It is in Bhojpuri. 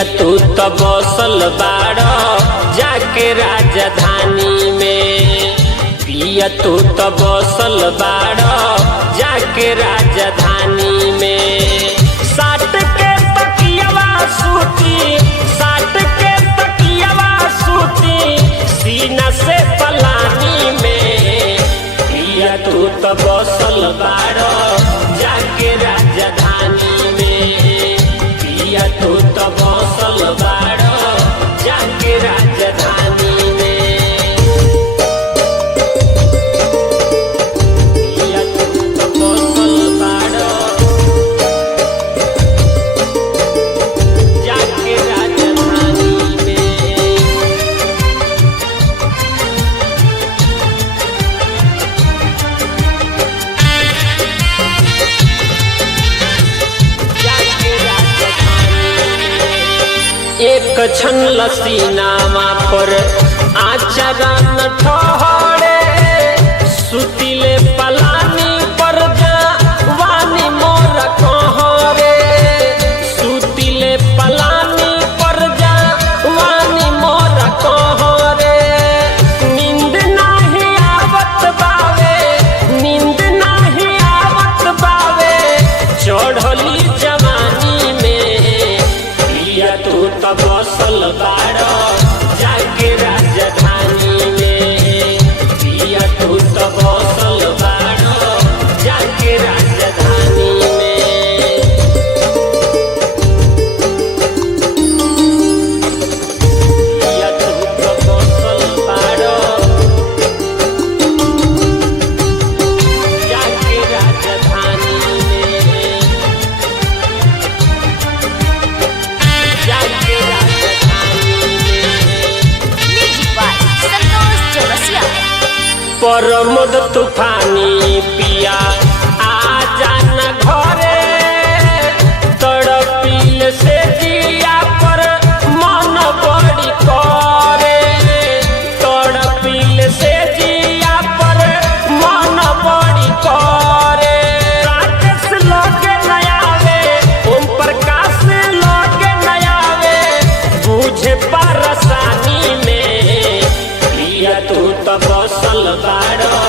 पिया तू तो बसल बाड़ो जाके राजधानी में। पिया तू तो बसल बाड़ो जाके राजधानी में। साट के तकियावा सूती, साट के तकियावा सूती सीना से पलानी में। पिया तू तो बसल बाड़ो जाके राजधानी में। पिया तू तो बसल बाड़ो जाके राजधानी में। पिया तू तो बसल बाड़ो जाके राजधानी में। जाके राजधानी में। एक क्षण लसीनामा पर आचरा न ठहरे। सुतिले पलानी पर जवानी मोर कहरे। सुतिले पलानी पर जवानी मोर कहरे। नींद नाही आवत बावे, नींद नाही आवत बावे चढ़ली जवानी में। पिया तू तो बसल बाड़ो जाके राजधानी में। पिया तू तो बसल बाड़ो जाके राजधानी में। पिया तू तो बसल बाड़ो जाके राजधानी में। जाके राजधानी में। Music by Santosh Chaurasia. परमद तूफानी पिया आजा न घरे। तड़पिल से जिया पर मन बड़ी करे। तड़पिल से जिया पर मन बड़ी करे। राकेश लगे न आवे, ओम प्रकाश लगे न आवे बुझे परेशानी में। पिया तू तो बसल बाड़ो